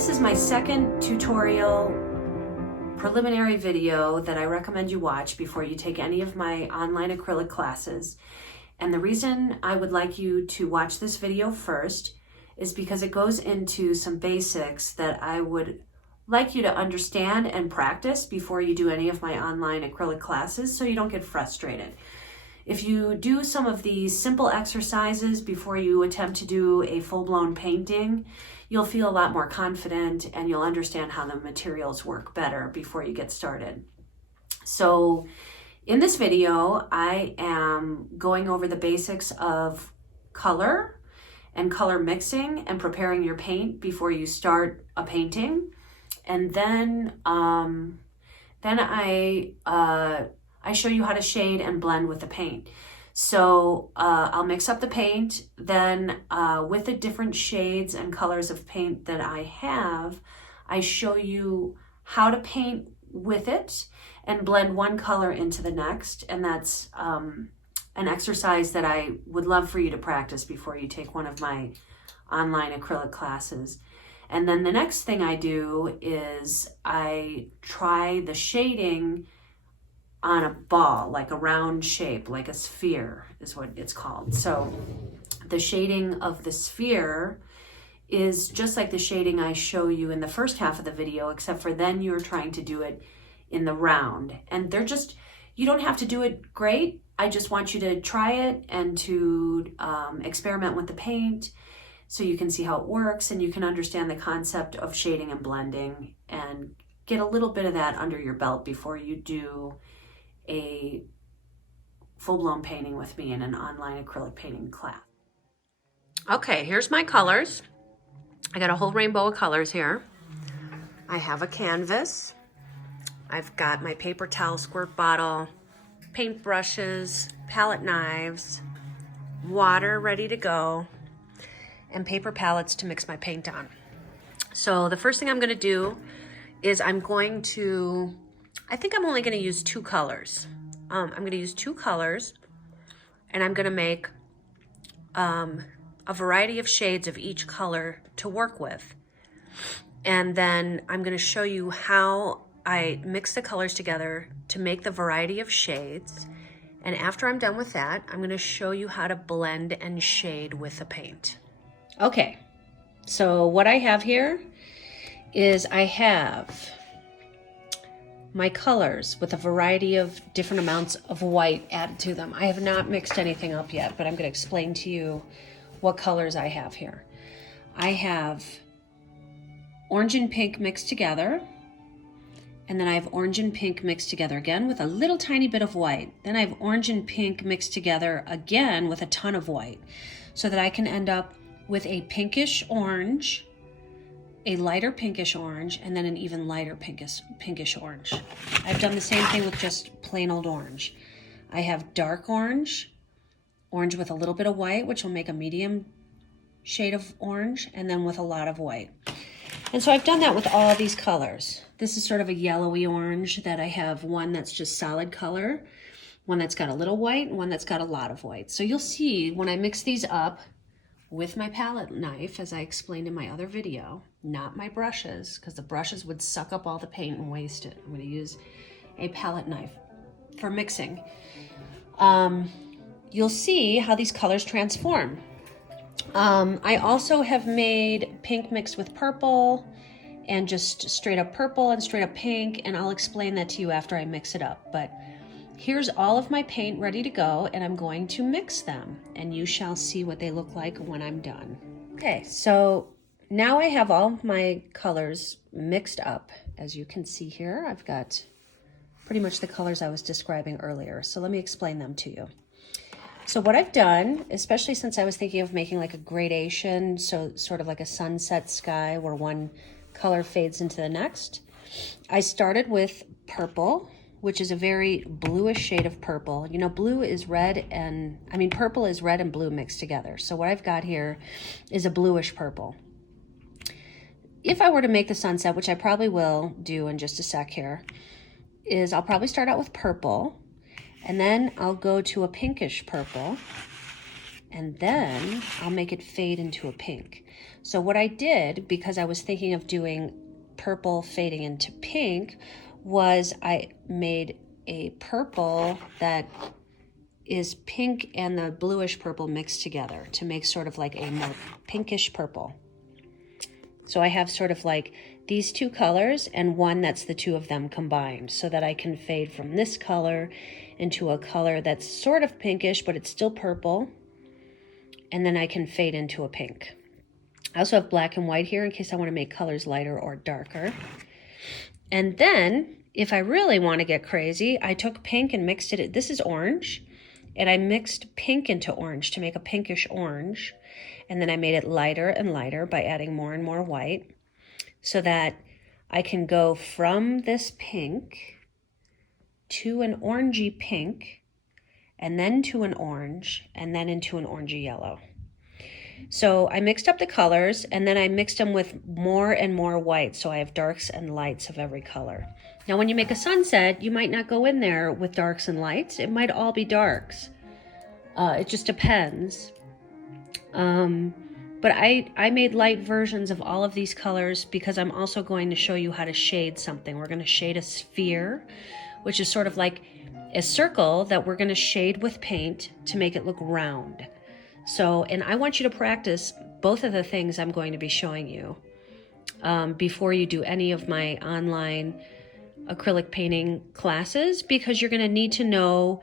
this is my second tutorial preliminary video that I recommend you watch before you take any of my online acrylic classes. And the reason I would like you to watch this video first is because it goes into some basics that I would like you to understand and practice before you do any of my online acrylic classes so you don't get frustrated. If you do some of these simple exercises before you attempt to do a full-blown painting, you'll feel a lot more confident and you'll understand how the materials work better before you get started. So in this video, I am going over the basics of color and color mixing and preparing your paint before you start a painting. And then I show you how to shade and blend with the paint. So I'll mix up the paint, then with the different shades and colors of paint that I have, I show you how to paint with it and blend one color into the next. And that's an exercise that I would love for you to practice before you take one of my online acrylic classes. And then the next thing I do is I try the shading on a ball, like a round shape, like a sphere is what it's called. So the shading of the sphere is just like the shading I show you in the first half of the video, except for then you're trying to do it in the round. And they're just, you don't have to do it great. I just want you to try it and to experiment with the paint so you can see how it works and you can understand the concept of shading and blending and get a little bit of that under your belt before you do a full-blown painting with me in an online acrylic painting class. Okay, here's my colors. I got a whole rainbow of colors here. I have a canvas. I've got my paper towel squirt bottle, paint brushes, palette knives, water ready to go, and paper palettes to mix my paint on. So the first thing I'm gonna do is I think I'm only going to use two colors. I'm going to use two colors and I'm going to make a variety of shades of each color to work with. And then I'm going to show you how I mix the colors together to make the variety of shades. And after I'm done with that, I'm going to show you how to blend and shade with the paint. Okay, so what I have here is I have my colors with a variety of different amounts of white added to them. I have not mixed anything up yet, but I'm going to explain to you what colors I have here. I have orange and pink mixed together, and then I have orange and pink mixed together again with a little tiny bit of white. Then I have orange and pink mixed together again with a ton of white, so that I can end up with a pinkish orange, a lighter pinkish orange, and then an even lighter pinkish orange. I've done the same thing with just plain old orange. I have dark orange, orange with a little bit of white, which will make a medium shade of orange, and then with a lot of white. And so I've done that with all these colors. This is sort of a yellowy orange that I have one that's just solid color, one that's got a little white, and one that's got a lot of white. So you'll see when I mix these up with my palette knife, as I explained in my other video, not my brushes, because the brushes would suck up all the paint and waste it. I'm going to use a palette knife for mixing. You'll see how these colors transform. I also have made pink mixed with purple and just straight up purple and straight up pink, and I'll explain that to you after I mix it up. But here's all of my paint ready to go, and I'm going to mix them, and you shall see what they look like when I'm done. Okay, so now I have all of my colors mixed up. As you can see here, I've got pretty much the colors I was describing earlier. So let me explain them to you. So what I've done, especially since I was thinking of making like a gradation, so sort of like a sunset sky where one color fades into the next, I started with purple, which is a very bluish shade of purple. You know, blue is red and, purple is red and blue mixed together. So what I've got here is a bluish purple. If I were to make the sunset, which I probably will do in just a sec here, is I'll probably start out with purple, and then I'll go to a pinkish purple, and then I'll make it fade into a pink. So what I did, because I was thinking of doing purple fading into pink, was I made a purple that is pink and the bluish purple mixed together to make sort of like a more pinkish purple. So I have sort of like these two colors and one that's the two of them combined, so that I can fade from this color into a color that's sort of pinkish, but it's still purple. And then I can fade into a pink. I also have black and white here in case I want to make colors lighter or darker. And then if I really want to get crazy, I took pink and mixed it. This is orange. And I mixed pink into orange to make a pinkish orange. And then I made it lighter and lighter by adding more and more white, so that I can go from this pink to an orangey pink, and then to an orange, and then into an orangey yellow. So I mixed up the colors, and then I mixed them with more and more white, so I have darks and lights of every color. Now when you make a sunset, you might not go in there with darks and lights. It might all be darks. It just depends. But I made light versions of all of these colors because I'm also going to show you how to shade something. We're going to shade a sphere, which is sort of like a circle that we're going to shade with paint to make it look round. So, and I want you to practice both of the things I'm going to be showing you before you do any of my online acrylic painting classes, because you're going to need to know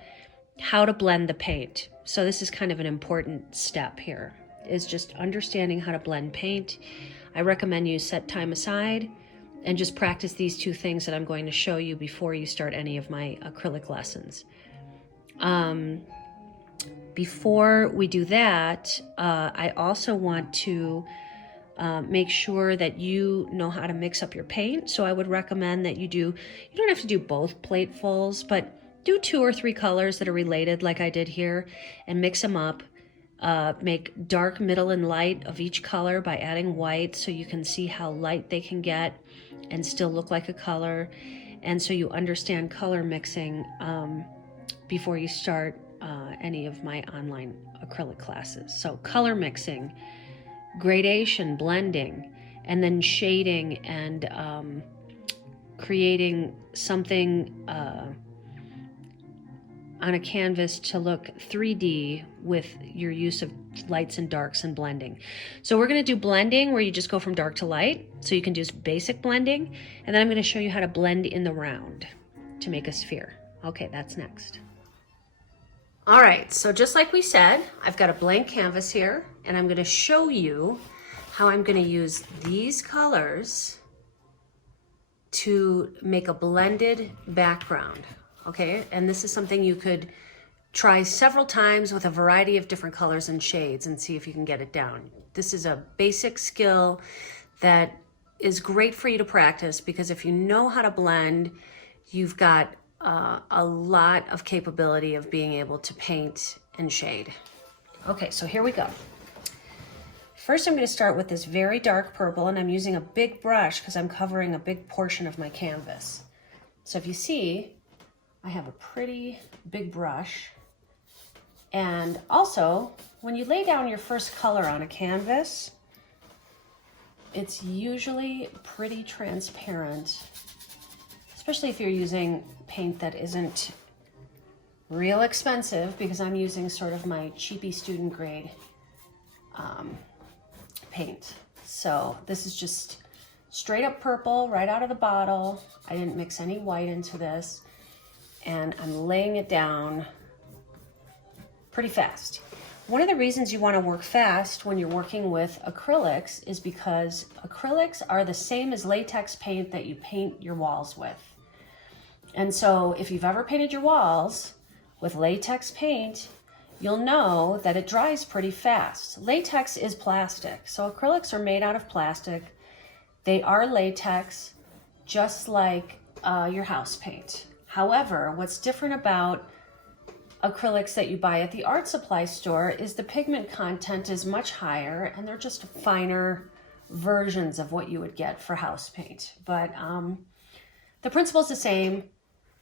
how to blend the paint. So this is kind of an important step here, is just understanding how to blend paint. I recommend you set time aside and just practice these two things that I'm going to show you before you start any of my acrylic lessons. Before we do that, I also want to make sure that you know how to mix up your paint. So I would recommend that you don't have to do both platefuls, but do 2 or 3 colors that are related like I did here and mix them up. Make dark, middle, and light of each color by adding white so you can see how light they can get and still look like a color. And so you understand color mixing before you start any of my online acrylic classes. So color mixing, gradation, blending, and then shading and creating something on a canvas to look 3D with your use of lights and darks and blending. So we're going to do blending where you just go from dark to light. So you can do basic blending. And then I'm going to show you how to blend in the round to make a sphere. Okay, that's next. All right, so just like we said, I've got a blank canvas here, and I'm going to show you how I'm going to use these colors to make a blended background. Okay, and this is something you could try several times with a variety of different colors and shades and see if you can get it down. This is a basic skill that is great for you to practice, because if you know how to blend, you've got a lot of capability of being able to paint and shade. Okay, so here we go. First, I'm going to start with this very dark purple, and I'm using a big brush because I'm covering a big portion of my canvas. So if you see, I have a pretty big brush. And also, when you lay down your first color on a canvas, it's usually pretty transparent, especially if you're using paint that isn't real expensive, because I'm using sort of my cheapy student grade paint. So this is just straight up purple right out of the bottle. I didn't mix any white into this, and I'm laying it down pretty fast. One of the reasons you want to work fast when you're working with acrylics is because acrylics are the same as latex paint that you paint your walls with. And so if you've ever painted your walls with latex paint, you'll know that it dries pretty fast. Latex is plastic, so acrylics are made out of plastic. They are latex, just like your house paint. However, what's different about acrylics that you buy at the art supply store is the pigment content is much higher, and they're just finer versions of what you would get for house paint. But the principle is the same.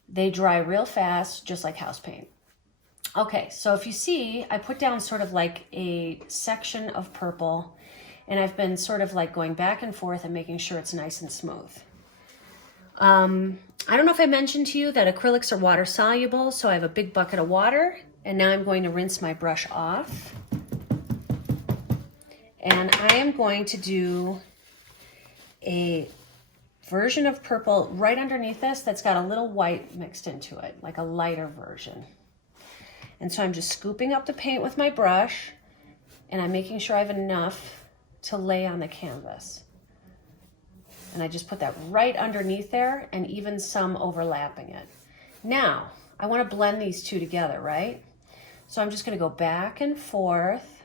They dry real fast, just like house paint. Okay, so if you see, I put down sort of like a section of purple, And I've been sort of like going back and forth and making sure it's nice and smooth. I don't know if I mentioned to you that acrylics are water soluble, so I have a big bucket of water, and now I'm going to rinse my brush off. And I am going to do a version of purple right underneath this that's got a little white mixed into it, like a lighter version. And so I'm just scooping up the paint with my brush, and I'm making sure I have enough to lay on the canvas. And I just put that right underneath there, and even some overlapping it. Now, I want to blend these two together, right? So I'm just going to go back and forth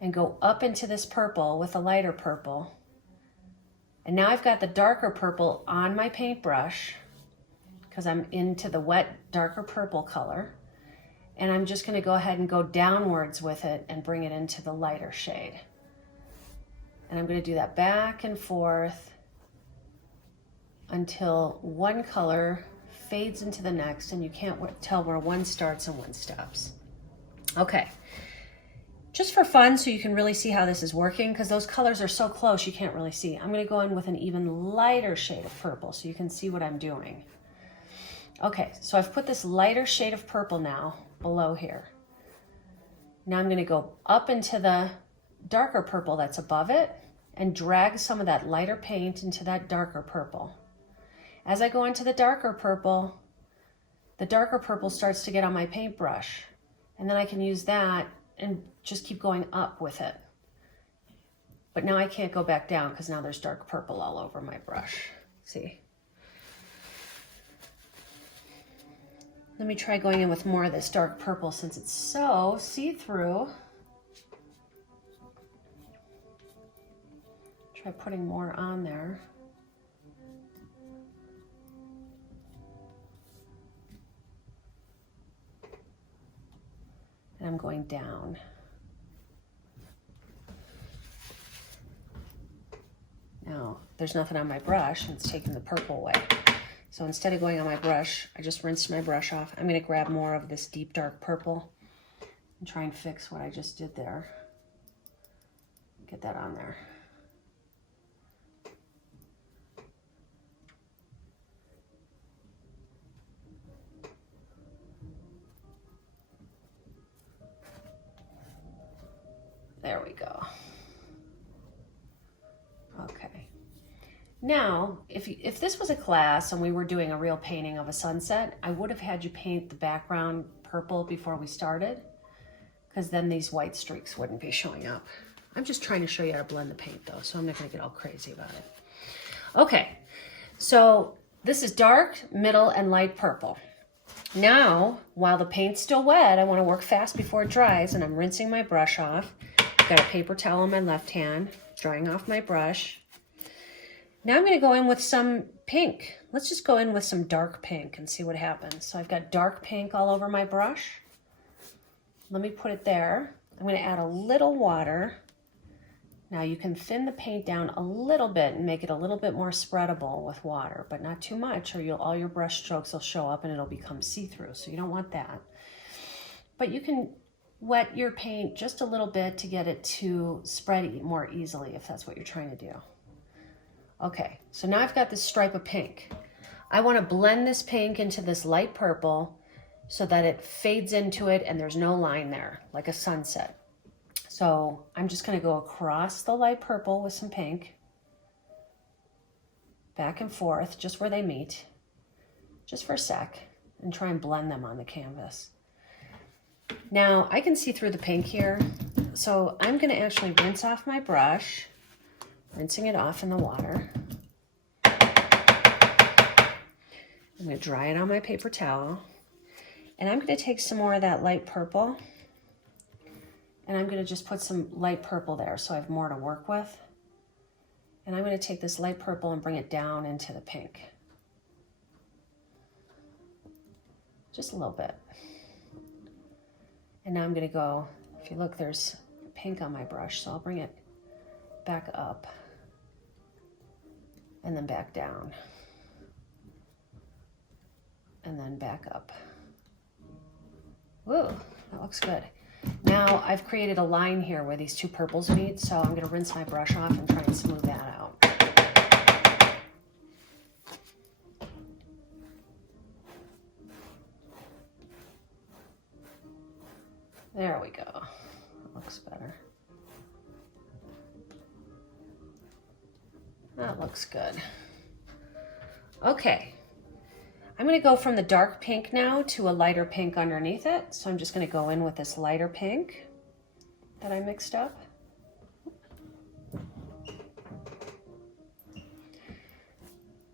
and go up into this purple with a lighter purple. And now I've got the darker purple on my paintbrush because I'm into the wet, darker purple color. And I'm just going to go ahead and go downwards with it and bring it into the lighter shade. And I'm going to do that back and forth until one color fades into the next and you can't tell where one starts and one stops. Okay, just for fun so you can really see how this is working, because those colors are so close you can't really see. I'm going to go in with an even lighter shade of purple so you can see what I'm doing. Okay, so I've put this lighter shade of purple now below here. Now I'm going to go up into the darker purple that's above it and drag some of that lighter paint into that darker purple. As I go into the darker purple starts to get on my paintbrush, and then I can use that and just keep going up with it. But now I can't go back down because now there's dark purple all over my brush. See? Let me try going in with more of this dark purple since it's so see-through. Try putting more on there. And I'm going down. Now, there's nothing on my brush and it's taking the purple away. So instead of going on my brush, I just rinsed my brush off. I'm going to grab more of this deep dark purple and try and fix what I just did there. Get that on there. There we go. Okay. Now, if this was a class and we were doing a real painting of a sunset, I would have had you paint the background purple before we started, because then these white streaks wouldn't be showing up. I'm just trying to show you how to blend the paint though, so I'm not going to get all crazy about it. Okay, so this is dark, middle, and light purple. Now, while the paint's still wet, I want to work fast before it dries, and I'm rinsing my brush off. Got a paper towel in my left hand, drying off my brush. Now I'm going to go in with some pink. Let's just go in with some dark pink and see what happens. So I've got dark pink all over my brush. Let me put it there. I'm going to add a little water. Now you can thin the paint down a little bit and make it a little bit more spreadable with water, but not too much or all your brush strokes will show up and it'll become see-through. So you don't want that. But you can wet your paint just a little bit to get it to spread more easily if that's what you're trying to do. Okay, so now I've got this stripe of pink. I want to blend this pink into this light purple so that it fades into it and there's no line there, like a sunset. So I'm just going to go across the light purple with some pink, back and forth, just where they meet, just for a sec, and try and blend them on the canvas. Now, I can see through the pink here, so I'm going to actually rinse off my brush, rinsing it off in the water. I'm going to dry it on my paper towel, and I'm going to take some more of that light purple, and I'm going to just put some light purple there so I have more to work with. And I'm going to take this light purple and bring it down into the pink. Just a little bit. And now I'm going to go, if you look, there's pink on my brush, so I'll bring it back up and then back down and then back up. Whoa, that looks good. Now I've created a line here where these two purples meet, so I'm going to rinse my brush off and try and smooth that out. There we go. That looks better. That looks good. Okay. I'm going to go from the dark pink now to a lighter pink underneath it. So I'm just going to go in with this lighter pink that I mixed up.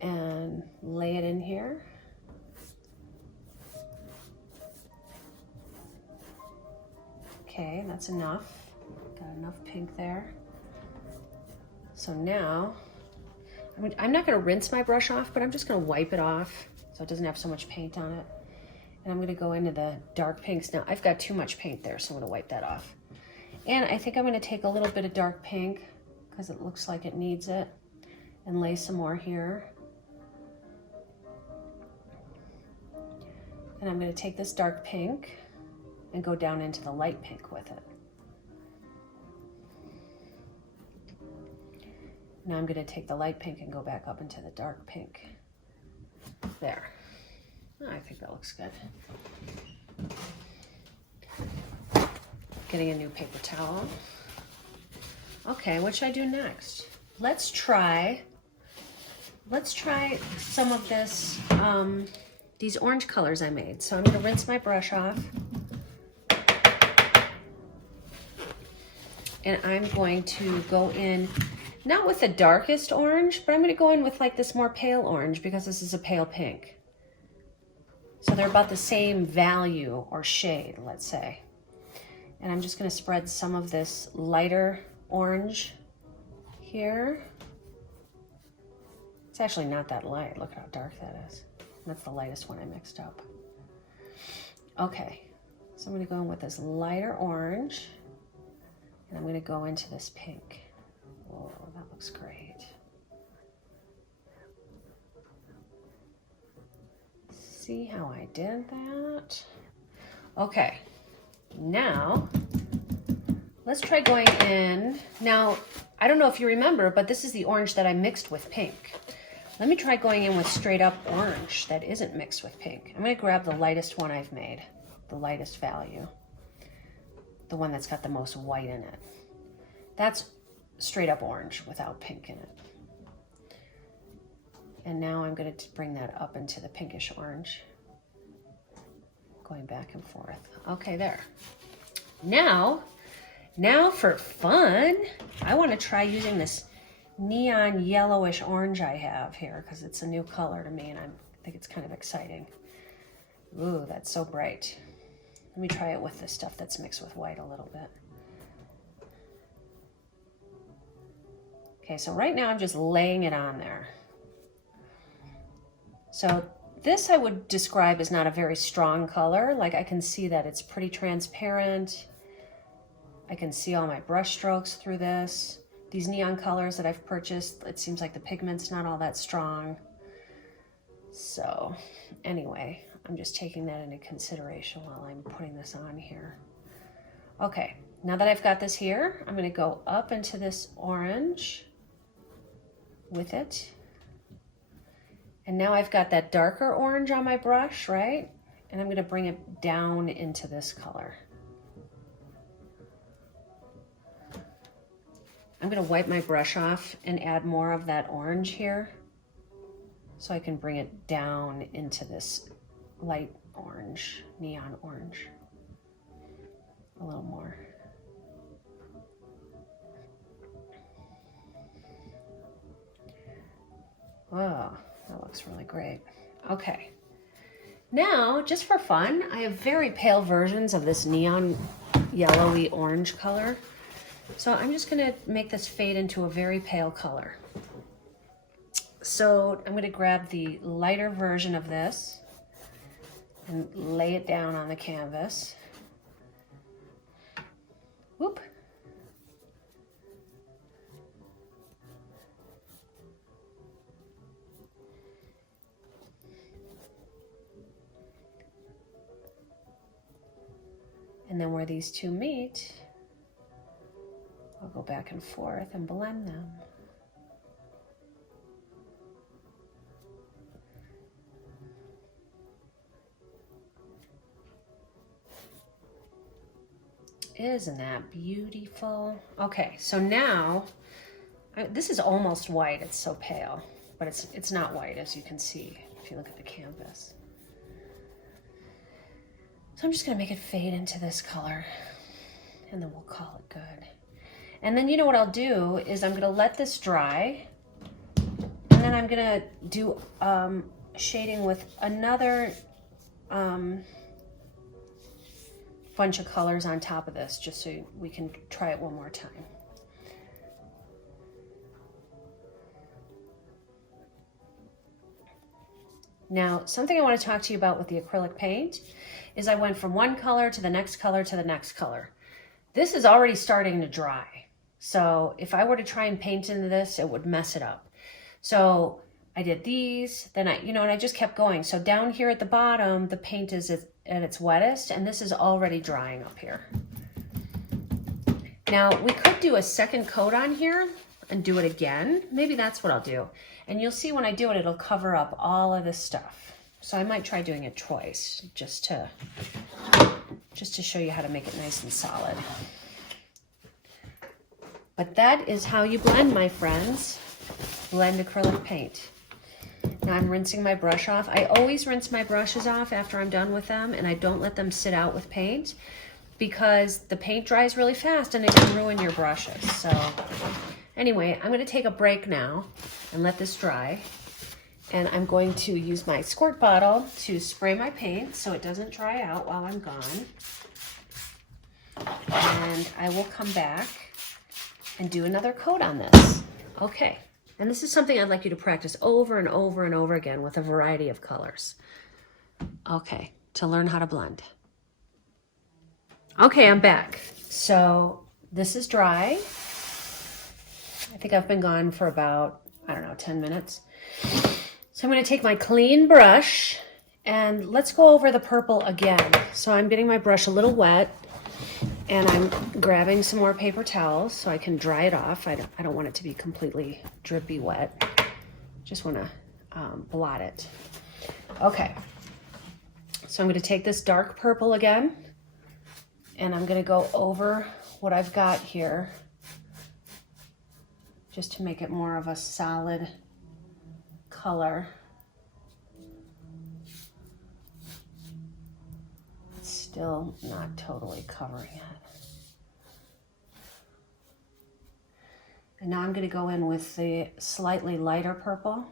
And lay it in here. Okay, that's enough. Got enough pink there. So now, I'm not going to rinse my brush off, but I'm just going to wipe it off so it doesn't have so much paint on it. And I'm going to go into the dark pinks. Now, I've got too much paint there, so I'm going to wipe that off. And I think I'm going to take a little bit of dark pink because it looks like it needs it, and lay some more here. And I'm going to take this dark pink and go down into the light pink with it. Now I'm going to take the light pink and go back up into the dark pink. There. Oh, I think that looks good. Getting a new paper towel. Okay, what should I do next? Let's try some of this, these orange colors I made. So I'm going to rinse my brush off. And I'm going to go in, not with the darkest orange, but I'm going to go in with like this more pale orange because this is a pale pink. So they're about the same value or shade, let's say. And I'm just going to spread some of this lighter orange here. It's actually not that light. Look how dark that is. That's the lightest one I mixed up. Okay, so I'm going to go in with this lighter orange. And I'm going to go into this pink. Oh, that looks great. See how I did that? Okay, now let's try going in. Now, I don't know if you remember, but this is the orange that I mixed with pink. Let me try going in with straight up orange that isn't mixed with pink. I'm going to grab the lightest one I've made, the lightest value. The one that's got the most white in it. That's straight up orange without pink in it. And now I'm going to bring that up into the pinkish orange. Going back and forth. Okay, there. Now for fun, I want to try using this neon yellowish orange I have here because it's a new color to me and I think it's kind of exciting. Ooh, that's so bright. Let me try it with the stuff that's mixed with white a little bit. Okay, so right now I'm just laying it on there. So this I would describe as not a very strong color. Like I can see that it's pretty transparent. I can see all my brush strokes through this. These neon colors that I've purchased, it seems like the pigment's not all that strong. So anyway, I'm just taking that into consideration while I'm putting this on here. Okay, now that I've got this here, I'm going to go up into this orange with it. And now I've got that darker orange on my brush, right? And I'm going to bring it down into this color. I'm going to wipe my brush off and add more of that orange here so I can bring it down into this light orange, neon orange, a little more. Whoa, that looks really great. Okay, now just for fun, I have very pale versions of this neon yellowy orange color. So I'm just gonna make this fade into a very pale color. So I'm gonna grab the lighter version of this and lay it down on the canvas. Whoop. And then where these two meet, I'll go back and forth and blend them. Isn't that beautiful? Okay, so now, this is almost white. It's so pale, but it's not white, as you can see if you look at the canvas. So I'm just gonna make it fade into this color, and then we'll call it good. And then you know what I'll do is I'm gonna let this dry, and then I'm gonna do shading with another bunch of colors on top of this, just so we can try it one more time. Now, something I want to talk to you about with the acrylic paint is I went from one color to the next color to the next color. This is already starting to dry. So if I were to try and paint into this, it would mess it up. So I did these, then and I just kept going. So down here at the bottom, the paint is at its wettest, and this is already drying up here. Now, we could do a second coat on here and do it again. Maybe that's what I'll do. And you'll see when I do it, it'll cover up all of this stuff. So I might try doing it twice, just to show you how to make it nice and solid. But that is how you blend, my friends. Blend acrylic paint. Now I'm rinsing my brush off. I always rinse my brushes off after I'm done with them, and I don't let them sit out with paint because the paint dries really fast and it can ruin your brushes. So anyway, I'm gonna take a break now and let this dry. And I'm going to use my squirt bottle to spray my paint so it doesn't dry out while I'm gone. And I will come back and do another coat on this. Okay. And this is something I'd like you to practice over and over and over again with a variety of colors. Okay, to learn how to blend. Okay, I'm back. So this is dry. I think I've been gone for about, 10 minutes. So I'm gonna take my clean brush and let's go over the purple again. So I'm getting my brush a little wet and I'm grabbing some more paper towels so I can dry it off. I don't want it to be completely drippy wet. Just want to blot it. Okay. So I'm going to take this dark purple again, and I'm going to go over what I've got here just to make it more of a solid color. It's still not totally covering it. And now I'm going to go in with the slightly lighter purple.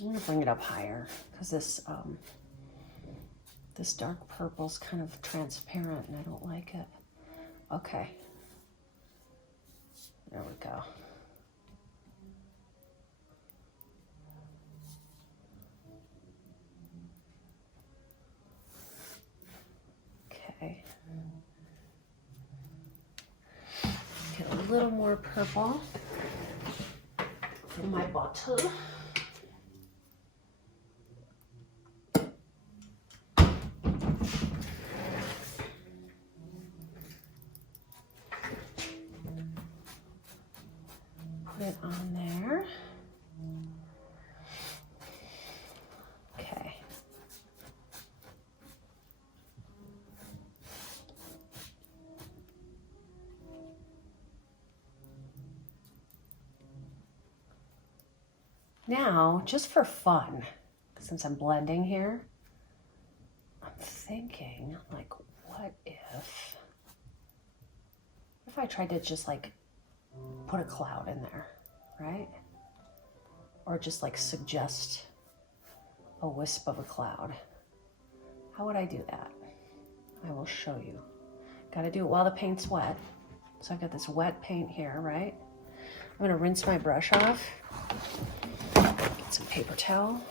I'm going to bring it up higher because this dark purple's kind of transparent and I don't like it. Okay. There we go. Okay. Get a little more purple in my bottle. Put it on there. Okay. Now, just for fun, since I'm blending here, I'm thinking, like, what if I tried to just, like, put a cloud in there, right? Or just, like, suggest a wisp of a cloud. How would I do that? I will show you. Got to do it while the paint's wet. So I've got this wet paint here, right? I'm going to rinse my brush off. Get some paper towel.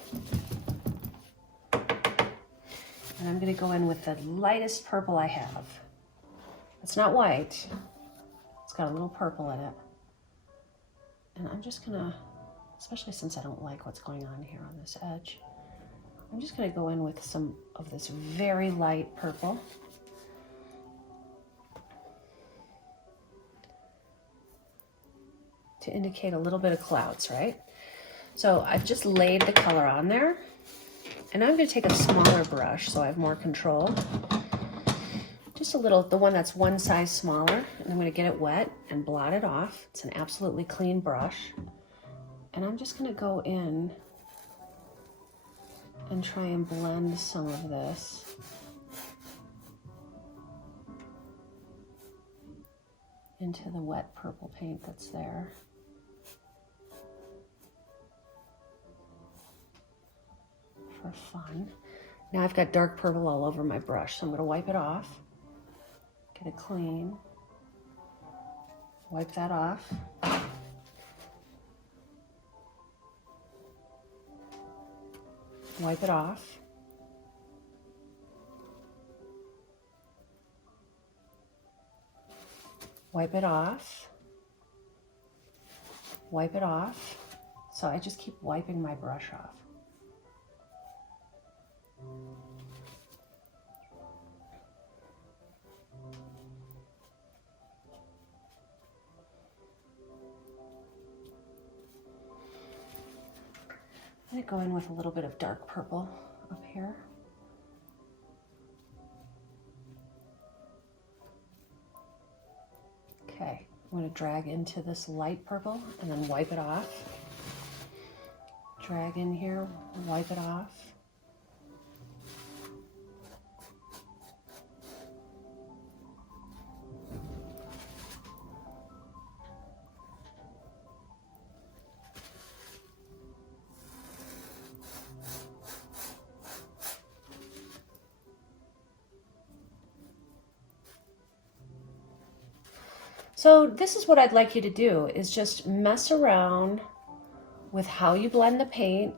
And I'm going to go in with the lightest purple I have. It's not white. It's got a little purple in it. And I'm just going to, especially since I don't like what's going on here on this edge, I'm just going to go in with some of this very light purple. to indicate a little bit of clouds, right? So I've just laid the color on there, and I'm going to take a smaller brush so I have more control. Just a little, the one that's one size smaller, and I'm going to get it wet and blot it off. It's an absolutely clean brush. And I'm just going to go in and try and blend some of this into the wet purple paint that's there. For fun. Now I've got dark purple all over my brush, so I'm going to wipe it off, get it clean, wipe that off. Wipe it off. Wipe it off. Wipe it off. So I just keep wiping my brush off. I'm going to go in with a little bit of dark purple up here. Okay, I'm going to drag into this light purple and then wipe it off. Drag in here, wipe it off. So this is what I'd like you to do, is just mess around with how you blend the paint.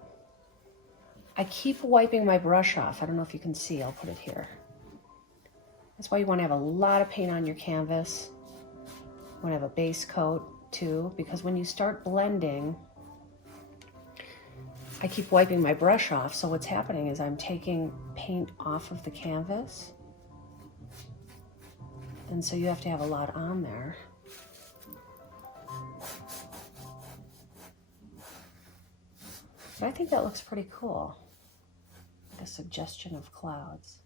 I keep wiping my brush off. I don't know if you can see, I'll put it here. That's why you want to have a lot of paint on your canvas. You want to have a base coat too, because when you start blending, I keep wiping my brush off. So what's happening is I'm taking paint off of the canvas. And so you have to have a lot on there. But I think that looks pretty cool. Like a suggestion of clouds.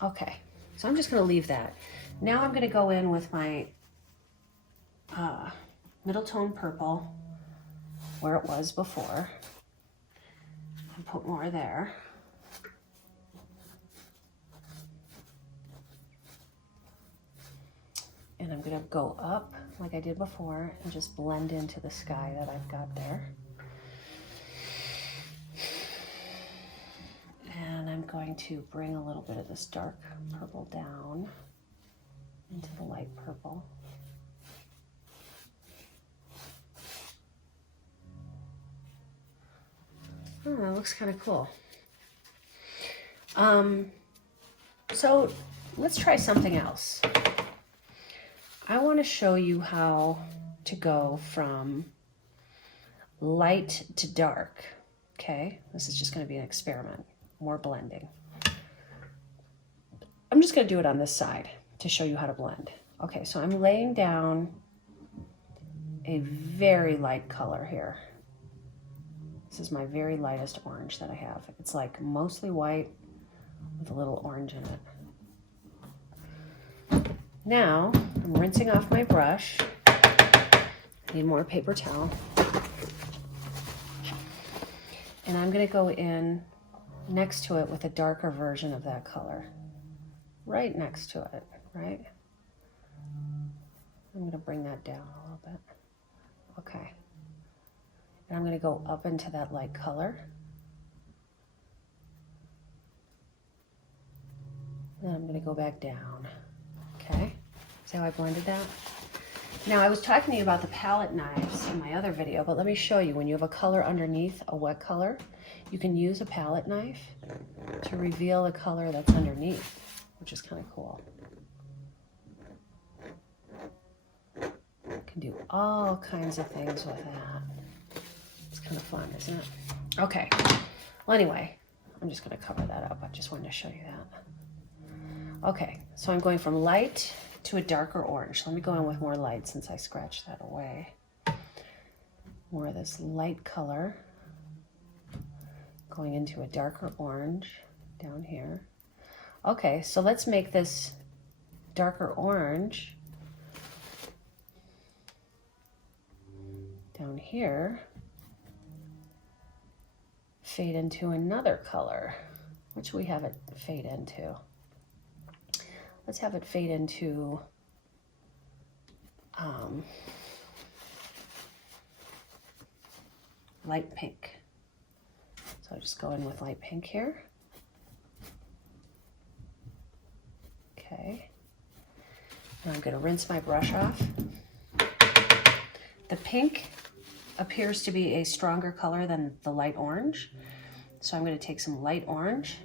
Okay, so I'm just going to leave that. Now I'm going to go in with my middle tone purple where it was before and put more there. And I'm going to go up like I did before and just blend into the sky that I've got there. And I'm going to bring a little bit of this dark purple down into the light purple. Oh, that looks kind of cool. So let's try something else. I want to show you how to go from light to dark. Okay, this is just going to be an experiment. More blending. I'm just going to do it on this side to show you how to blend. Okay, so I'm laying down a very light color here. This is my very lightest orange that I have. It's like mostly white with a little orange in it. Now, I'm rinsing off my brush. I need more paper towel. And I'm going to go in next to it with a darker version of that color. Right next to it, right? I'm going to bring that down a little bit. Okay. And I'm going to go up into that light color. And I'm going to go back down. Okay. See how I blended that? Now, I was talking to you about the palette knives in my other video, but let me show you. When you have a color underneath, a wet color, you can use a palette knife to reveal the color that's underneath, which is kind of cool. You can do all kinds of things with that. It's kind of fun, isn't it? Okay. Well, anyway, I'm just going to cover that up. I just wanted to show you that. Okay, so I'm going from light to a darker orange. Let me go in with more light since I scratched that away. More of this light color going into a darker orange down here. Okay, so let's make this darker orange down here fade into another color. Which we have it fade into? Let's have it fade into light pink. So I'll just go in with light pink here. Okay. Now I'm going to rinse my brush off. The pink appears to be a stronger color than the light orange. So I'm going to take some light orange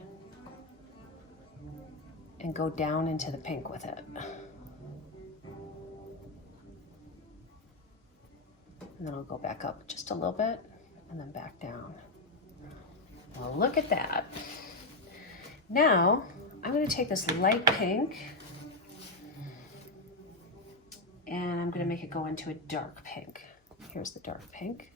and go down into the pink with it. And then I'll go back up just a little bit and then back down. Well, look at that. Now I'm going to take this light pink and I'm going to make it go into a dark pink. Here's the dark pink.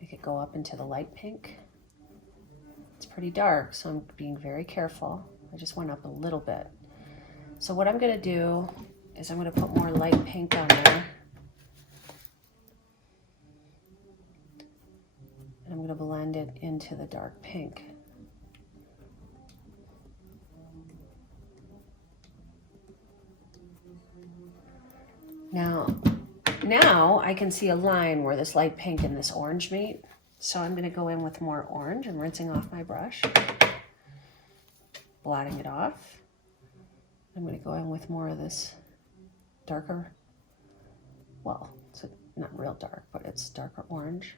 Make it go up into the light pink. It's pretty dark, so I'm being very careful. I just went up a little bit. So what I'm going to do is I'm going to put more light pink on there. And I'm going to blend it into the dark pink. Now I can see a line where this light pink and this orange meet. So I'm going to go in with more orange and rinsing off my brush, blotting it off. I'm going to go in with more of this darker, well, it's not real dark, but it's darker orange,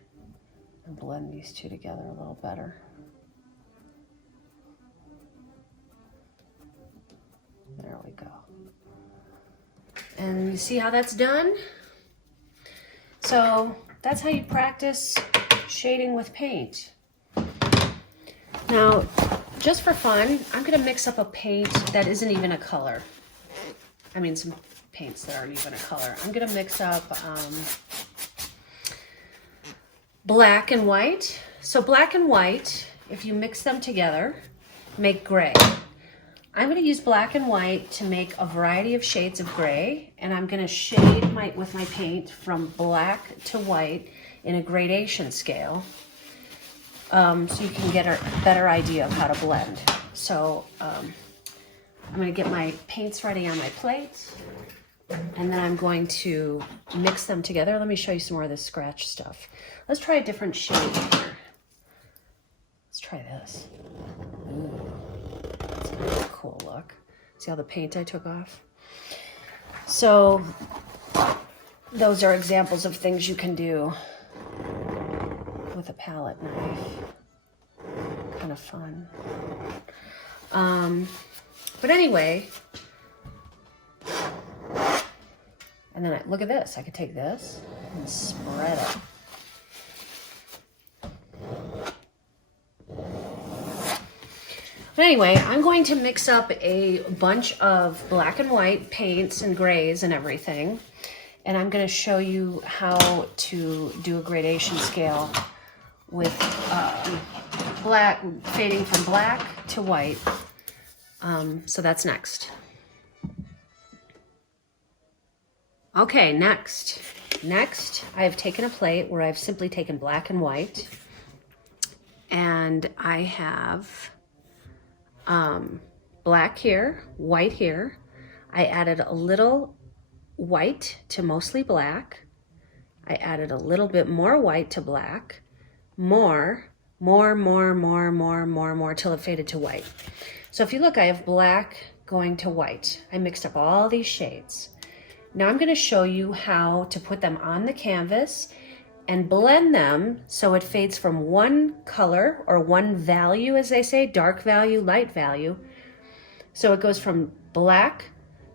and blend these two together a little better. There we go. And you see how that's done? So that's how you practice shading with paint. Now, just for fun, I'm going to mix up a paint that isn't even a color. I mean, some paints that aren't even a color. I'm going to mix up black and white. So black and white, if you mix them together, make gray. I'm going to use black and white to make a variety of shades of gray, and I'm going to shade with my paint from black to white in a gradation scale, so you can get a better idea of how to blend. So I'm going to get my paints ready on my plate, and then I'm going to mix them together. Let me show you some more of this scratch stuff. Let's try a different shade here. Let's try this. Ooh. That's a cool look. See all the paint I took off? So those are examples of things you can do with a palette knife. Kind of fun. But anyway, and then look at this. I could take this and spread it. But anyway, I'm going to mix up a bunch of black and white paints and grays and everything. And I'm going to show you how to do a gradation scale with black, fading from black to white. So that's next. Okay, next. Next, I have taken a plate where I've simply taken black and white. And I have black here, white here. I added a little white to mostly black. I added a little bit more white to black, more till it faded to white. So if you look, I have black going to white. I mixed up all these shades. Now I'm going to show you how to put them on the canvas and blend them so it fades from one color or one value, as they say, dark value, light value. So it goes from black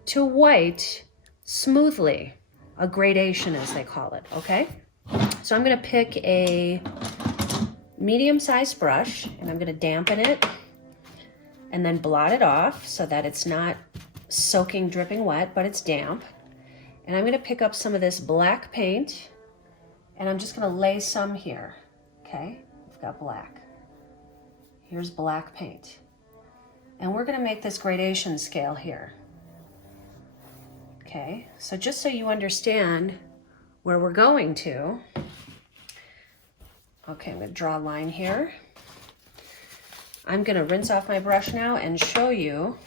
to white smoothly, a gradation as they call it, okay? So I'm gonna pick a medium-sized brush and I'm gonna dampen it and then blot it off so that it's not soaking, dripping wet, but it's damp. And I'm gonna pick up some of this black paint and I'm just gonna lay some here, okay? We've got black. Here's black paint. And we're gonna make this gradation scale here. Okay, so just so you understand where we're going to, okay, I'm gonna draw a line here. I'm gonna rinse off my brush now and show you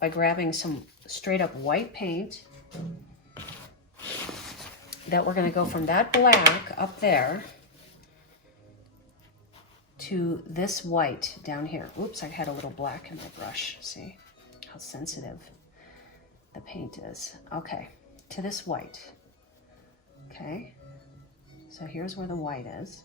by grabbing some straight up white paint that we're gonna go from that black up there to this white down here. Oops, I had a little black in my brush. See how sensitive the paint is. Okay, to this white. Okay, so here's where the white is.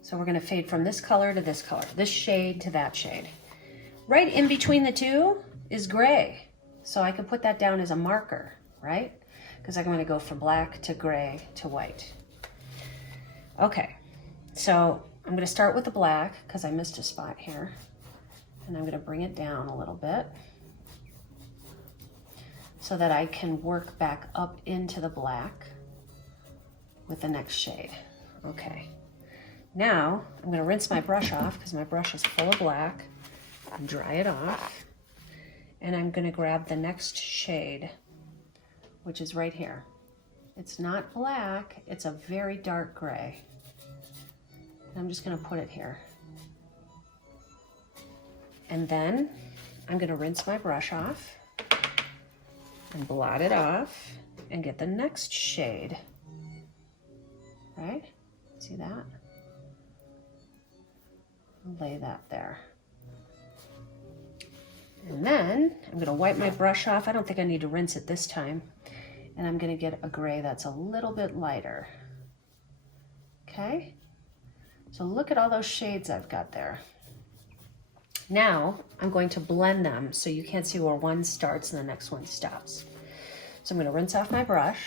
So we're gonna fade from this color to this color, this shade to that shade. Right in between the two is gray. So I can put that down as a marker, right? Because I'm gonna go from black to gray to white. Okay, so I'm gonna start with the black because I missed a spot here. And I'm gonna bring it down a little bit so that I can work back up into the black with the next shade. Okay. Now, I'm gonna rinse my brush off because my brush is full of black and dry it off. And I'm gonna grab the next shade, which is right here. It's not black, it's a very dark gray. And I'm just gonna put it here. And then I'm gonna rinse my brush off and blot it off and get the next shade, right? See that? Lay that there. And then I'm gonna wipe my brush off. I don't think I need to rinse it this time. And I'm gonna get a gray that's a little bit lighter. Okay? So look at all those shades I've got there. Now I'm going to blend them so you can't see where one starts and the next one stops. So I'm gonna rinse off my brush,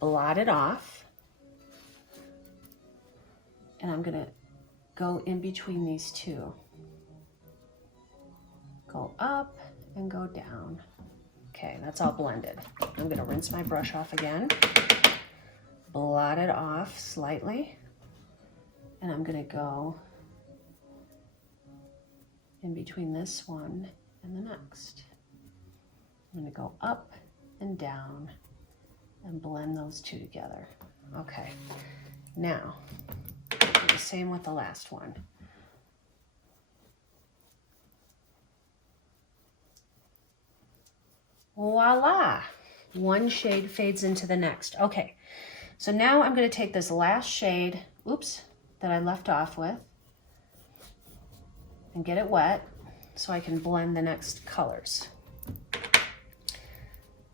blot it off, and I'm gonna go in between these two. Go up and go down. Okay, that's all blended. I'm gonna rinse my brush off again, blot it off slightly, and I'm gonna go in between this one and the next. I'm gonna go up and down and blend those two together. Okay, now, do the same with the last one. Voila! One shade fades into the next. Okay, so now I'm gonna take this last shade, oops, that I left off with, and get it wet so I can blend the next colors.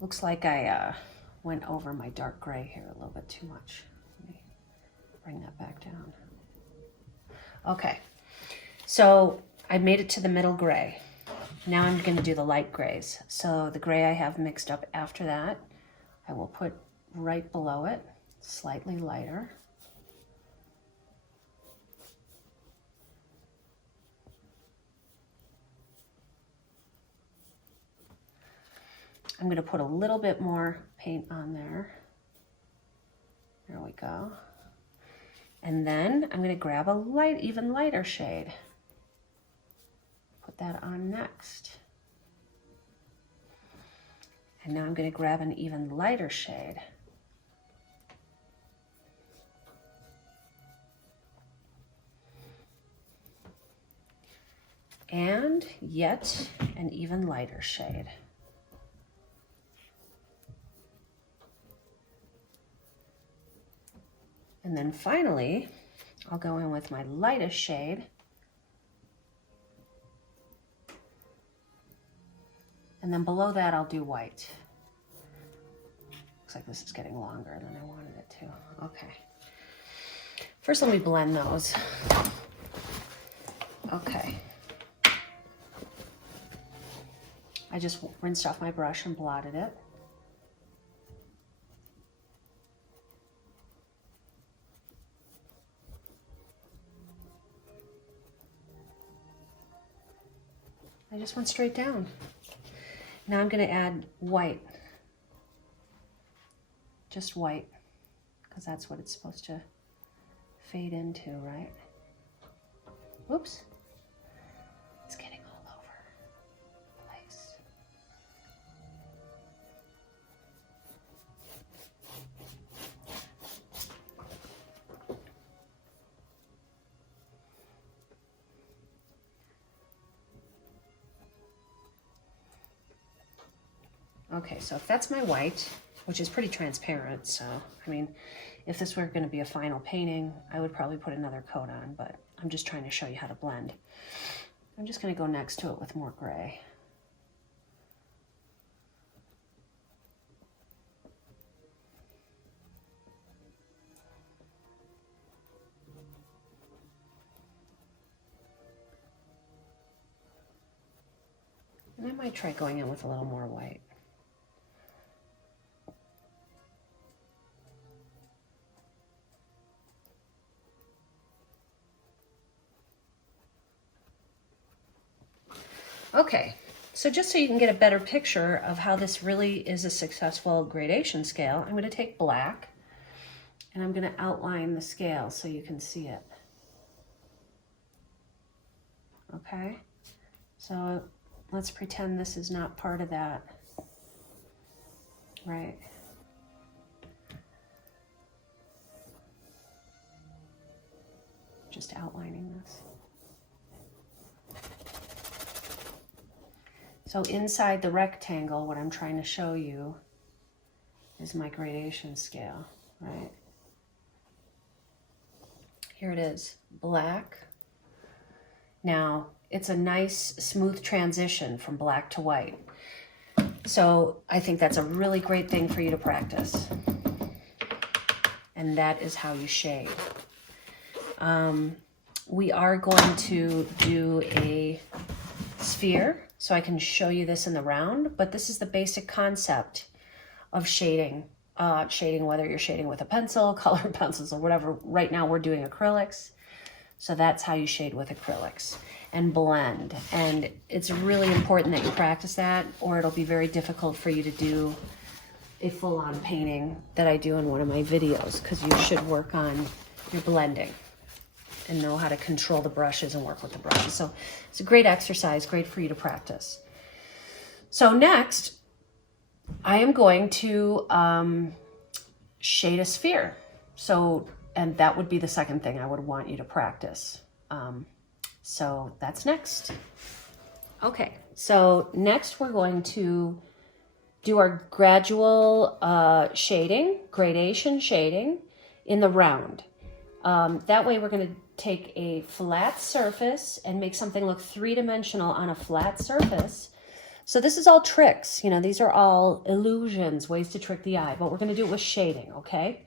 Looks like I went over my dark gray here a little bit too much. Let me bring that back down. Okay, so I made it to the middle gray. Now I'm going to do the light grays. So the gray I have mixed up after that, I will put right below it, slightly lighter. I'm going to put a little bit more paint on there. There we go. And then I'm going to grab a light, even lighter shade. Put that on next. And now I'm going to grab an even lighter shade. And yet an even lighter shade. And then finally, I'll go in with my lightest shade. And then below that, I'll do white. Looks like this is getting longer than I wanted it to. Okay. First, let me blend those. Okay. I just rinsed off my brush and blotted it. I just went straight down. Now I'm going to add white. Just white, because that's what it's supposed to fade into, right? Whoops. It's getting all over the place. Okay, so if that's my white, which is pretty transparent, so, I mean, if this were going to be a final painting, I would probably put another coat on, but I'm just trying to show you how to blend. I'm just going to go next to it with more gray. And I might try going in with a little more white. Okay, so just so you can get a better picture of how this really is a successful gradation scale, I'm going to take black and I'm going to outline the scale so you can see it. Okay, so let's pretend this is not part of that, right? Just outlining this. So inside the rectangle, what I'm trying to show you is my gradation scale, right? Here it is, black. Now, it's a nice smooth transition from black to white. So I think that's a really great thing for you to practice. And that is how you shade. We are going to do a sphere, so I can show you this in the round, but this is the basic concept of shading. Shading, whether you're shading with a pencil, colored pencils, or whatever. Right now we're doing acrylics. So that's how you shade with acrylics and blend. And it's really important that you practice that, or it'll be very difficult for you to do a full-on painting that I do in one of my videos, because you should work on your blending and know how to control the brushes and work with the brushes. So it's a great exercise, great for you to practice. So next, I am going to shade a sphere. So, and that would be the second thing I would want you to practice. So that's next. Okay, so next we're going to do our gradual shading, gradation shading in the round. That way we're going to take a flat surface and make something look three-dimensional on a flat surface. So this is all tricks, you know, these are all illusions, ways to trick the eye, but we're going to do it with shading, okay?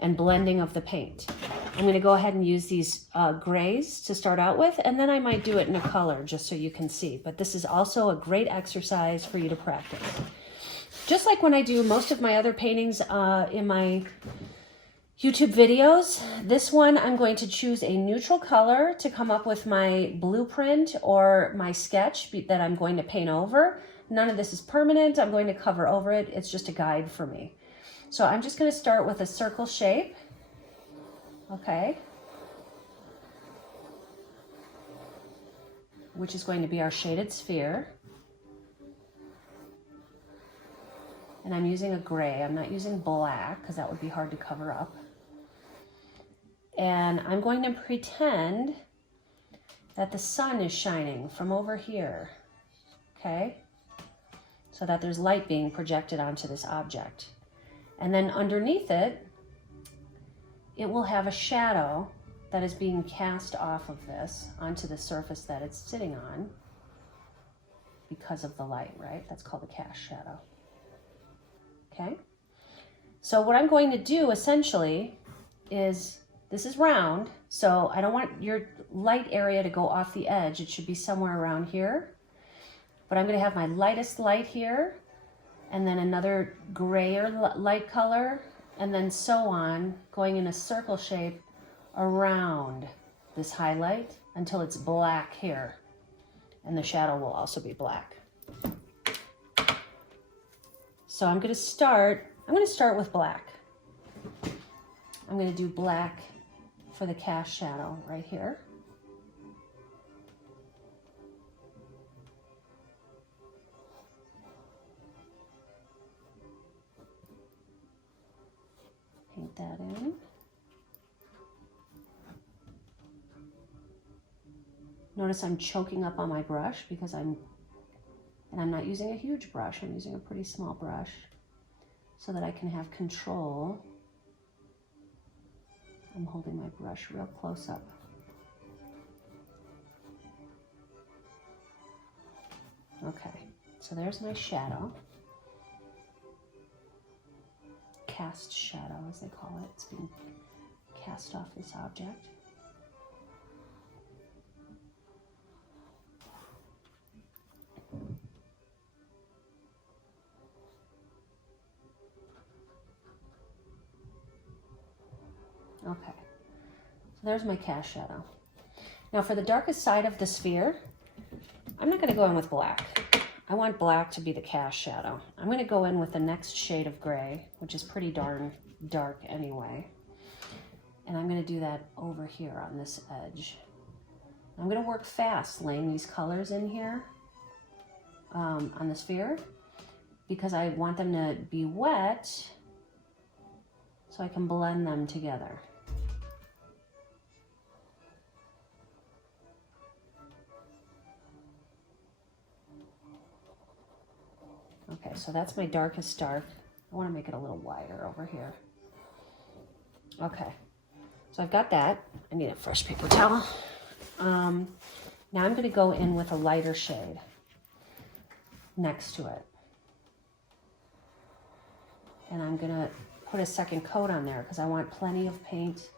And blending of the paint. I'm going to go ahead and use these grays to start out with, and then I might do it in a color just so you can see. But this is also a great exercise for you to practice. Just like when I do most of my other paintings in my YouTube videos, this one I'm going to choose a neutral color to come up with my blueprint or my sketch that I'm going to paint over. None of this is permanent. I'm going to cover over it. It's just a guide for me. So I'm just going to start with a circle shape. Okay. Which is going to be our shaded sphere. And I'm using a gray. I'm not using black because that would be hard to cover up. And I'm going to pretend that the sun is shining from over here, okay? So that there's light being projected onto this object. And then underneath it, it will have a shadow that is being cast off of this onto the surface that it's sitting on. because of the light, right? That's called a cast shadow. Okay? So what I'm going to do essentially is, this is round, so I don't want your light area to go off the edge. It should be somewhere around here. But I'm going to have my lightest light here, and then another grayer light color, and then so on, going in a circle shape around this highlight until it's black here. And the shadow will also be black. So I'm going to start with black. I'm going to do black for the cast shadow right here. Paint that in. Notice I'm choking up on my brush because I'm not using a huge brush. I'm using a pretty small brush so that I can have control. I'm holding my brush real close up. Okay, so there's my shadow. Cast shadow, as they call it. It's being cast off this object. Okay, so there's my cast shadow. Now for the darkest side of the sphere, I'm not going to go in with black. I want black to be the cast shadow. I'm going to go in with the next shade of gray, which is pretty darn dark anyway. And I'm going to do that over here on this edge. I'm going to work fast laying these colors in here on the sphere because I want them to be wet so I can blend them together. Okay, so that's my darkest dark. I want to make it a little wider over here. Okay, so I've got that. I need a fresh paper towel. Now I'm going to go in with a lighter shade next to it. And I'm going to put a second coat on there because I want plenty of paint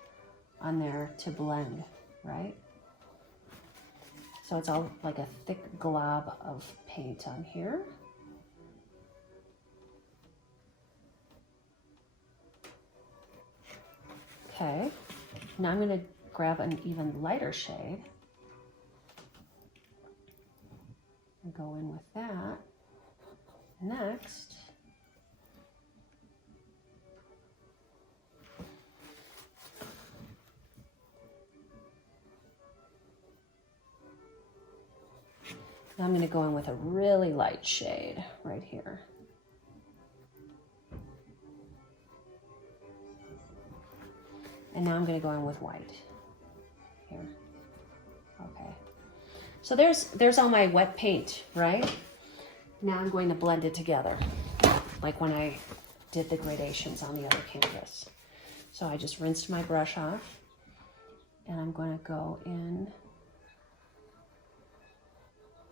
on there to blend, right? So it's all like a thick glob of paint on here. Okay, now I'm going to grab an even lighter shade and go in with that. Next, now I'm going to go in with a really light shade right here. And now I'm going to go in with white here. Okay. So there's all my wet paint, right? Now I'm going to blend it together, like when I did the gradations on the other canvas. So I just rinsed my brush off, and I'm going to go in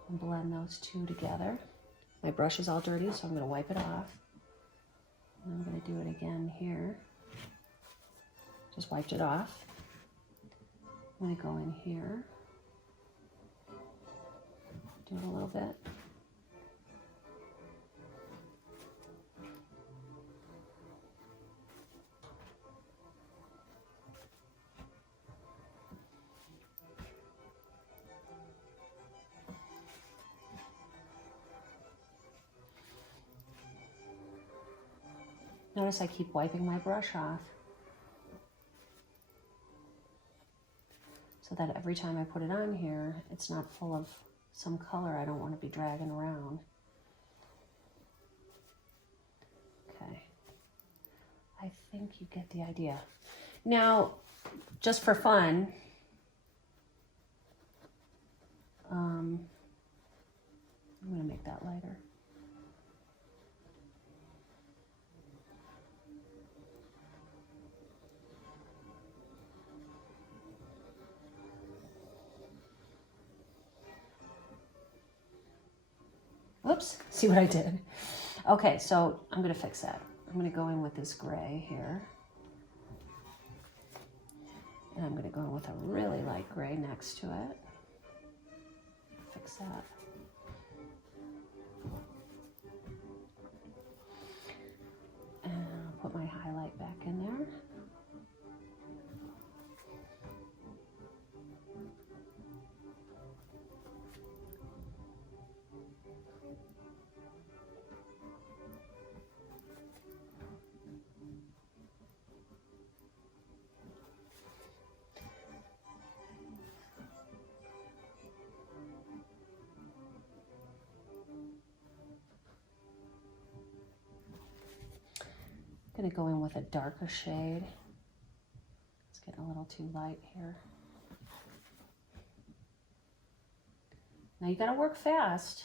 and blend those two together. My brush is all dirty, so I'm going to wipe it off. And I'm going to do it again here. Just wiped it off. I'm going to go in here, do it a little bit. Notice I keep wiping my brush off, so that every time I put it on here, it's not full of some color I don't want to be dragging around. Okay, I think you get the idea. Now, just for fun, I'm going to make that lighter. Oops, see what I did? Okay, so I'm gonna fix that. I'm gonna go in with this gray here. And I'm gonna go in with a really light gray next to it. Fix that. And I'll put my highlight back in there. I'm going to go in with a darker shade. It's getting a little too light here. Now you got to work fast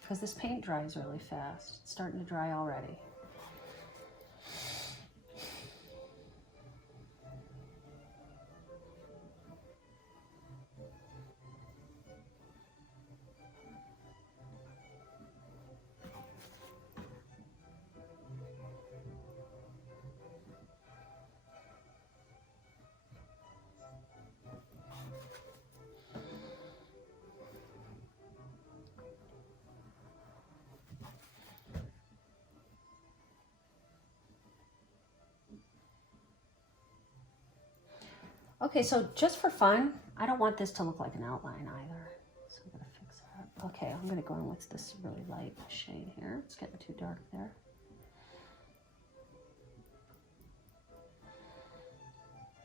because this paint dries really fast. It's starting to dry already. Okay, so just for fun, I don't want this to look like an outline either. So I'm gonna fix that. Okay, I'm gonna go in with this really light shade here. It's getting too dark there.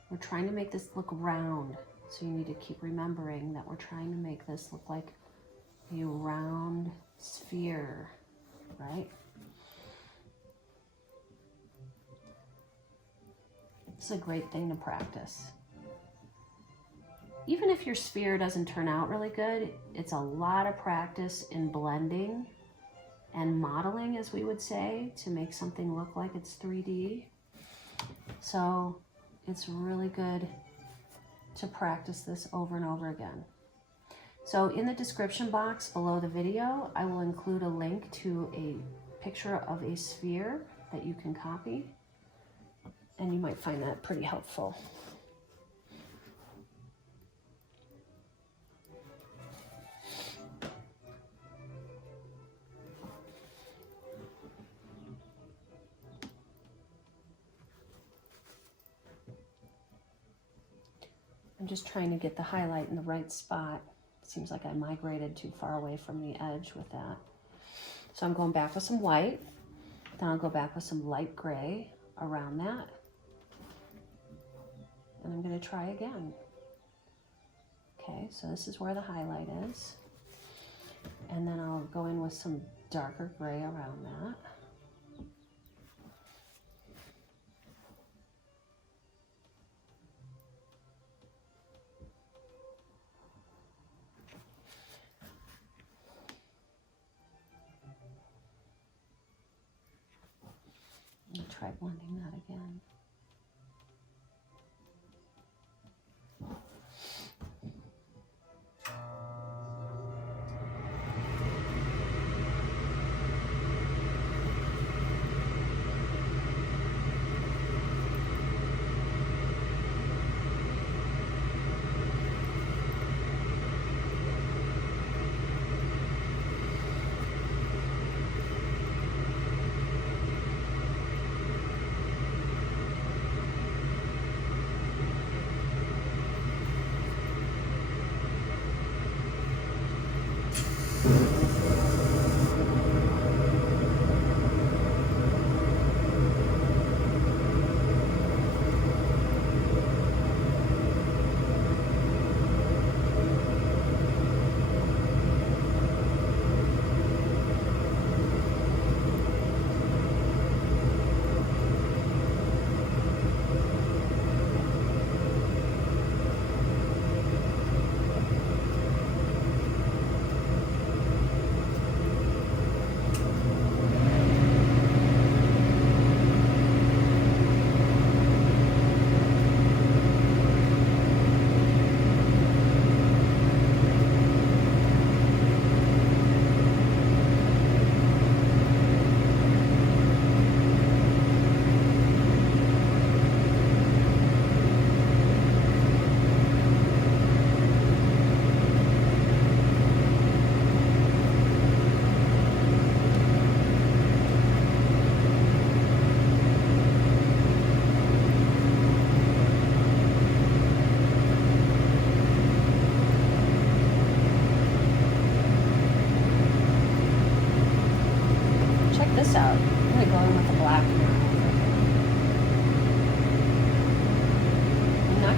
We're trying to make this look round. So you need to keep remembering that we're trying to make this look like a round sphere, right? It's a great thing to practice. Even if your sphere doesn't turn out really good, it's a lot of practice in blending and modeling, as we would say, to make something look like it's 3D. So it's really good to practice this over and over again. So in the description box below the video, I will include a link to a picture of a sphere that you can copy, and you might find that pretty helpful. I'm just trying to get the highlight in the right spot. It seems like I migrated too far away from the edge with that. So I'm going back with some white, then I'll go back with some light gray around that. And I'm going to try again. Okay, so this is where the highlight is. And then I'll go in with some darker gray around that. Try blending that again.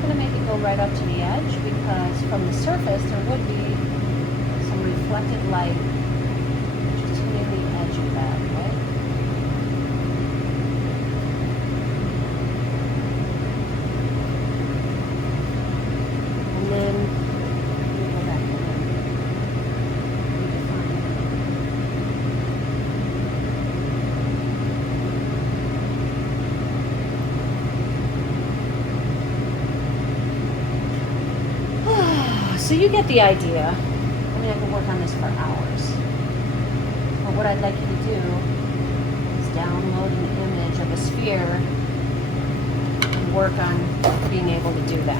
going to make it go right up to the edge because from the surface there would be some reflected light just hitting the edge of that, right? And then we'll go back in and so you get the idea. I mean, I could work on this for hours. But what I'd like you to do is download an image of a sphere and work on being able to do that.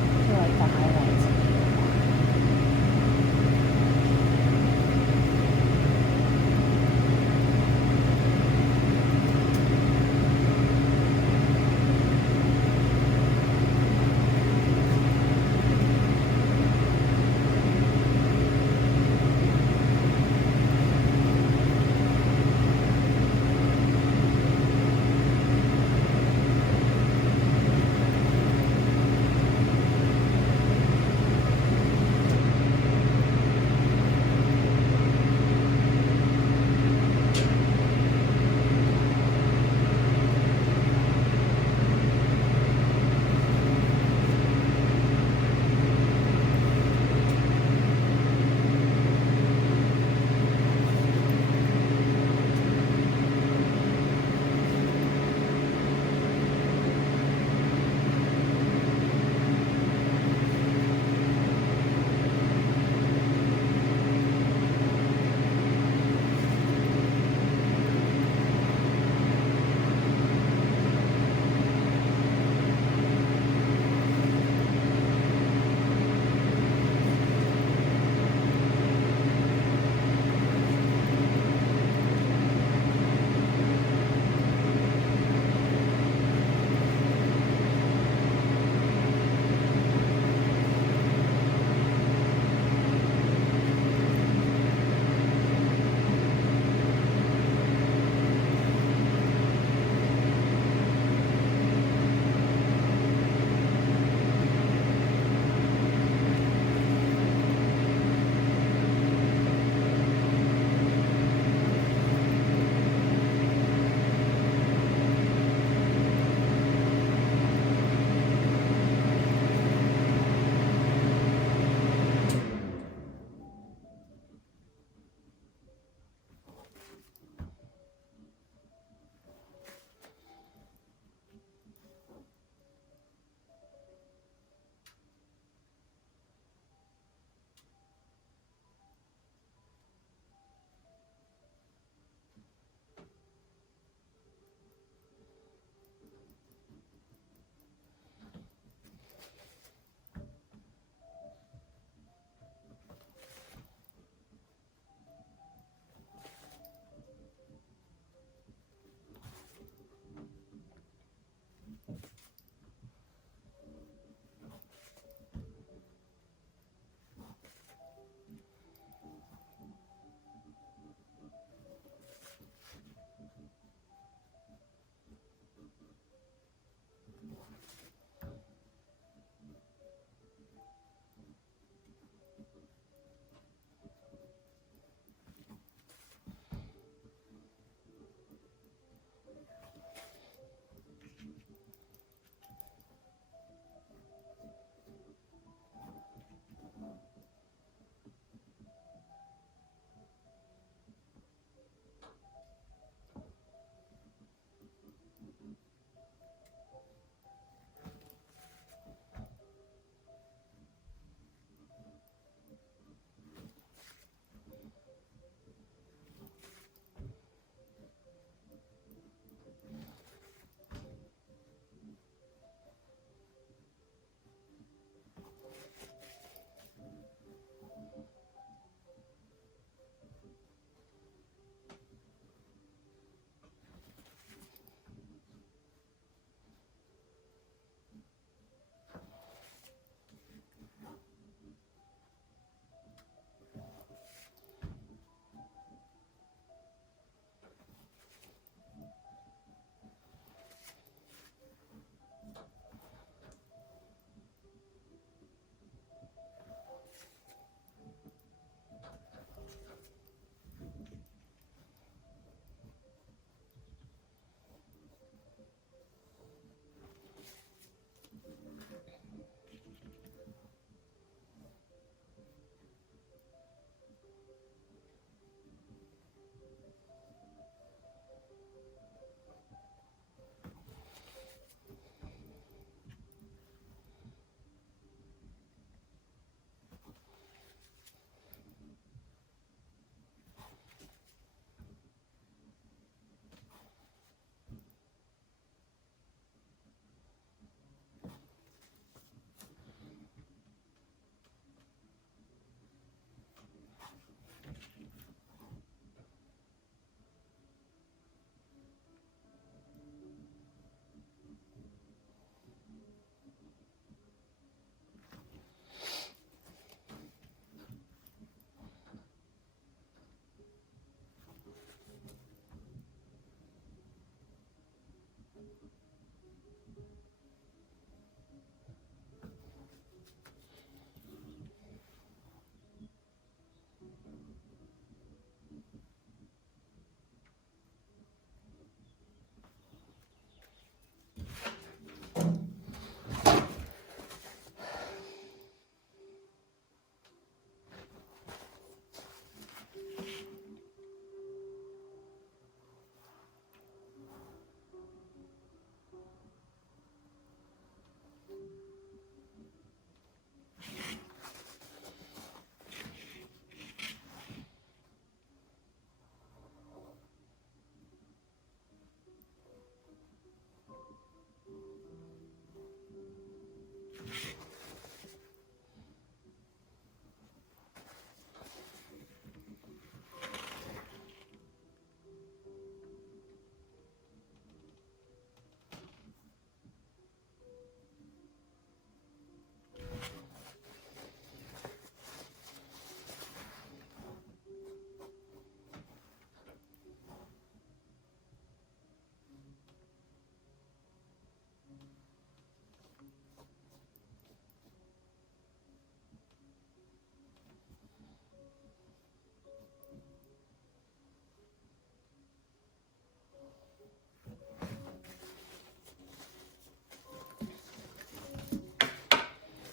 I feel like the highlights are beautiful.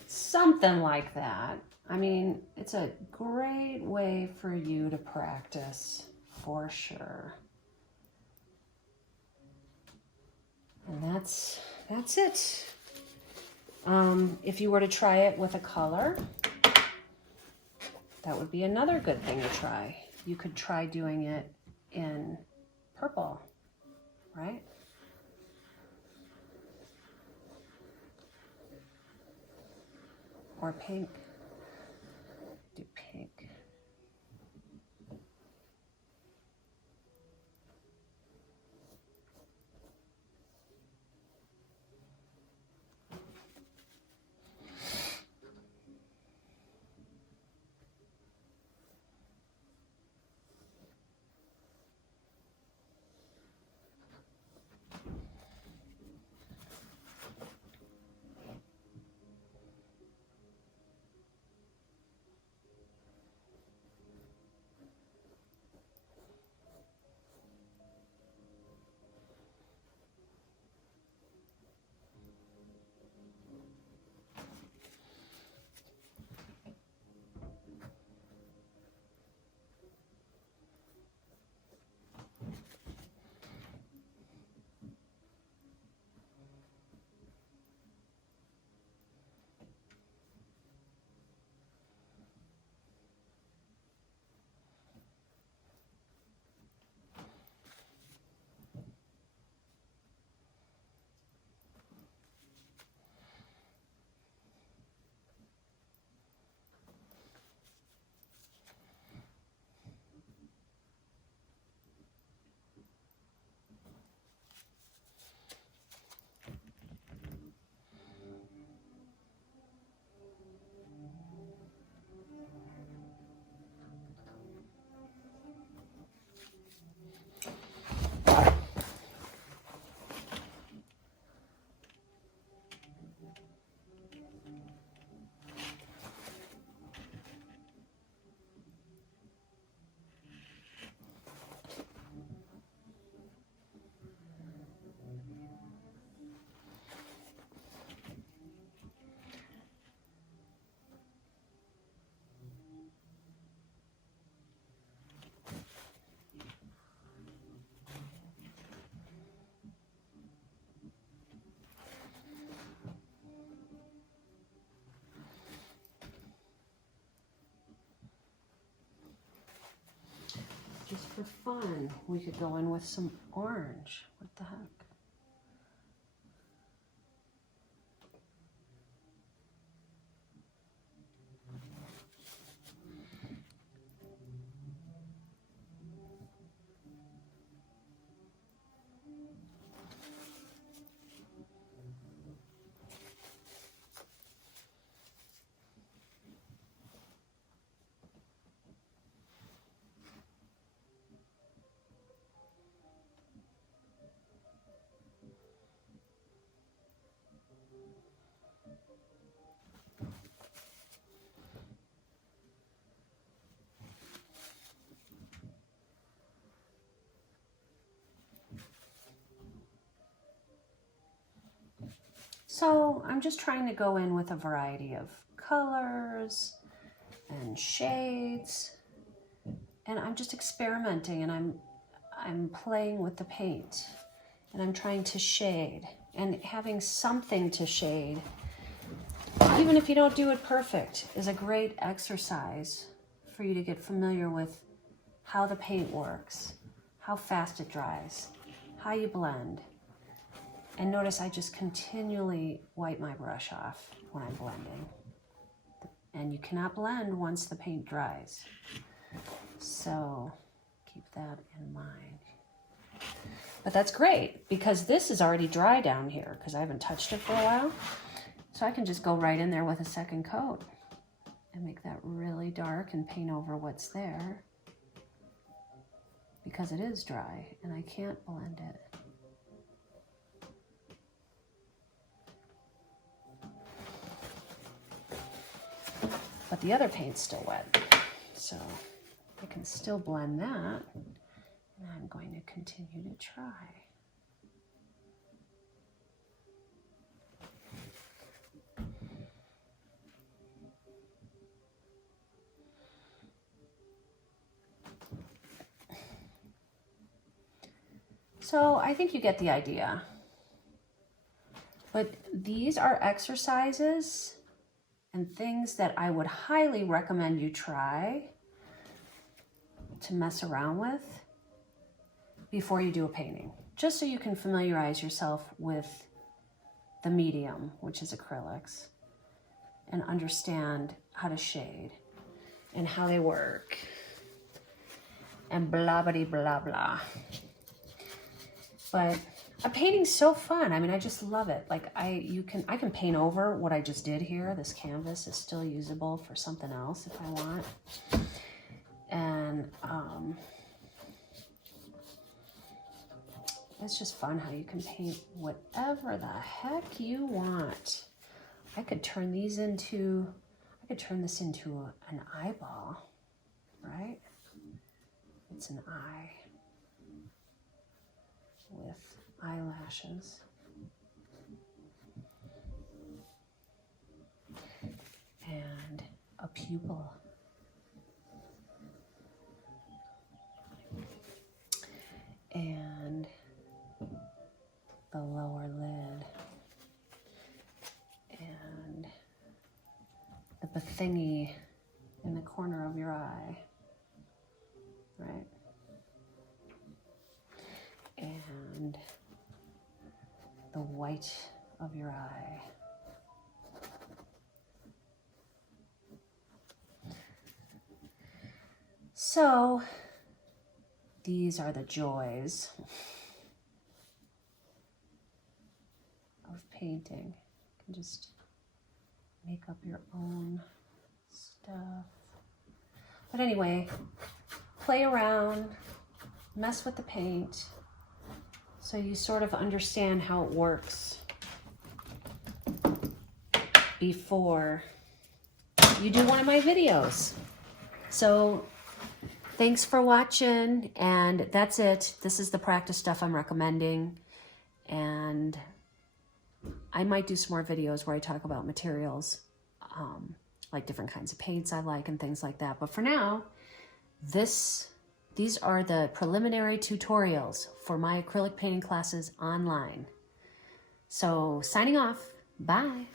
Something like that. I mean, it's a great way for you to practice, for sure. And that's it. If you were to try it with a color, that would be another good thing to try. You could try doing it in purple, right? Or pink. Do pink. Just for fun, we could go in with some orange. What the heck? So I'm just trying to go in with a variety of colors and shades, and I'm just experimenting, and I'm playing with the paint, and I'm trying to shade, and having something to shade even if you don't do it perfect, is a great exercise for you to get familiar with how the paint works, how fast it dries, how you blend. And notice I just continually wipe my brush off when I'm blending. And you cannot blend once the paint dries. So keep that in mind. But that's great because this is already dry down here because I haven't touched it for a while. So I can just go right in there with a second coat and make that really dark and paint over what's there because it is dry and I can't blend it. But the other paint's still wet, so I can still blend that, and I'm going to continue to try. So I think you get the idea. But these are exercises and things that I would highly recommend you try to mess around with before you do a painting, just so you can familiarize yourself with the medium, which is acrylics, and understand how to shade and how they work and blah, blah, blah, blah. But a painting's so fun. I mean, I just love it. Like I can paint over what I just did here. This canvas is still usable for something else if I want. And it's just fun how you can paint whatever the heck you want. I could turn this into an eyeball, right? It's an eye with eyelashes. And a pupil. And the lower lid. And the thingy in the corner of your eye. Right? And the white of your eye. So these are the joys of painting. You can just make up your own stuff. But anyway, play around, mess with the paint, so you sort of understand how it works before you do one of my videos. So thanks for watching, and that's it. This is the practice stuff I'm recommending, and I might do some more videos where I talk about materials, like different kinds of paints I like and things like that. But for now, these are the preliminary tutorials for my acrylic painting classes online. So signing off, bye.